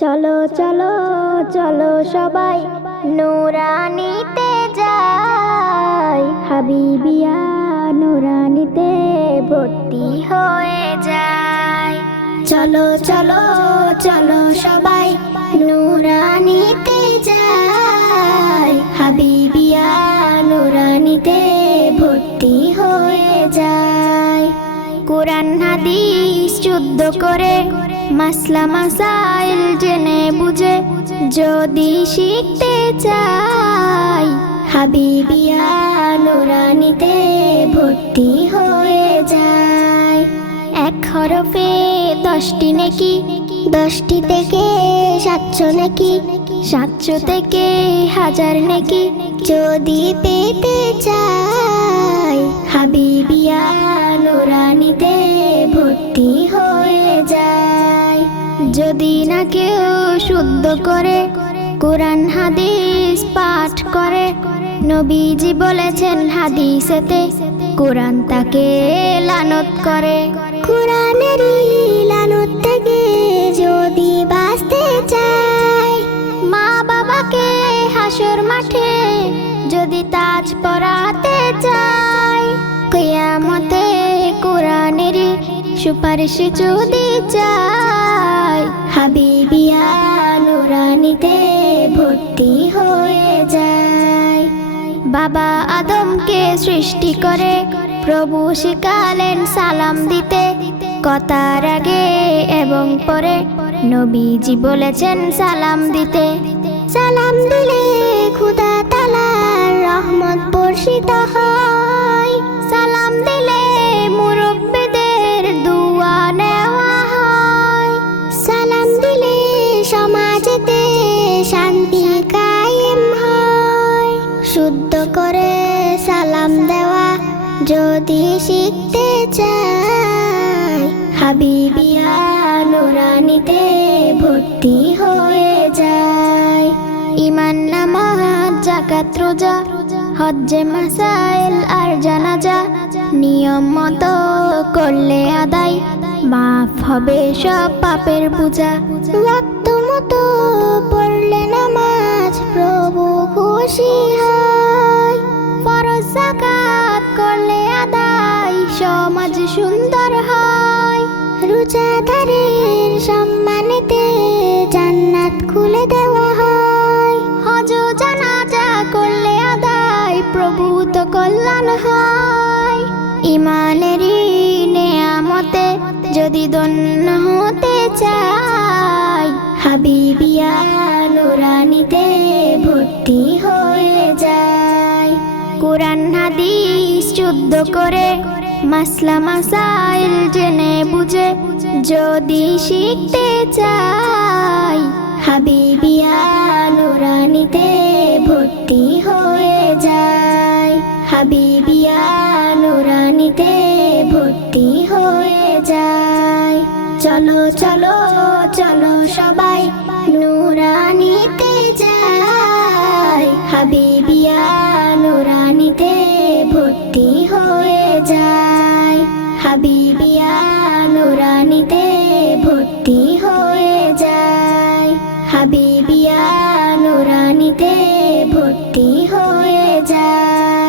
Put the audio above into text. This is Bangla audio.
চলো চলো চলো সবাই নুরানিতে যাই, হাবিবিয়া নুরানিতে ভর্তি হয়ে যায়। চলো চলো চলো সবাই নুরানিতে যাই, হাবিবিয়া নুরানিতে ভর্তি হয়ে যায়। কোরআন হাদিস শুদ্ধ করে মাসলা মাসাইল জেনে বুঝে যদি শিখতে চাই, হাবিবিয়া নুরানিতে ভর্তি হয়ে যায়। এক হরফে 10টি নেকি, 10টি থেকে 700 নেকি, 700 থেকে 1000 নেকি যদি পেতে চাই, হাবিবিয়া নুরানিতে ভর্তি হয়ে যায়। যদি না কেউ শুদ্ধ করে কোরআন হাদিস পাঠ করে, নবীজি বলেছেন হাদিসেতে কোরআন তাকে লানত করে। কোরআনেরই লানত থেকে যদি বাঁচতে চাই, মা বাবাকে হাসর মাঠে যদি তাজ পরাতে চাই, কিয়ামতে কোরআনেরই সুপারিশ যদি চাই, হাবিবিয়া নুরানিতে ভর্তি হয়ে যায়। বাবা আদমকে সৃষ্টি করে প্রভু শিখালেন সালাম দিতে, কথার আগে এবং পরে নবীজি বলেছেন সালাম দিতে। সালাম দিলে খোদা তাআলার রহমত বর্ষিত হয়, সালাম দিলে মুরব্বিদের দুয়া নেওয়া হয়, সালাম দিলে সমাজেতে শান্তি কায়েম হয়। শুদ্ধ করে সালাম দেওয়া যদি শিখতে চাই, হাবিবিয়া নুরানিতে ভর্তি হয়ে যায়। ঈমান নামাজ যাকাত রোজা হজ্জে মাসাইল আর জানাজা নিয়ম মতো করলে আদায়, মাফ হবে সব পাপের বোঝা। ওয়াক্ত মতো পড়লে নামাজ প্রভু খুশি হয়, ফরজ যাকাত করলে আদায় সমাজ সুন্দর হয়। রোজাদারের সম্মানেতে জান্নাত খুলে দেওয়া হয়, হজ জানাজা করলে আদায় প্রভু তো কল্যাণ হয়। ঈমানেরই নেয়ামতে যদি ধন্য হতে চাই, হাবিবিয়া নুরানিতে ভর্তি হয়ে যায়। কোরআন হাদিস শুদ্ধ করে মাসলা মাসাইল জেনে বুঝে যদি শিখতে চাই, হাবিবিয়া নুরানিতে ভর্তি হয়ে যায়। হাবিবিয়া নুরানিতে ভর্তি হয়ে যায়। চলো চলো চলো সবাই নুরানিতে যাই, হাবিবিয়া নুরানিতে ভর্তি হয়ে যায়। হাবিবিয়া নুরানিতে ভর্তি হয়ে যায়। হাবিবিয়া নুরানিতে ভর্তি হয়ে যায়।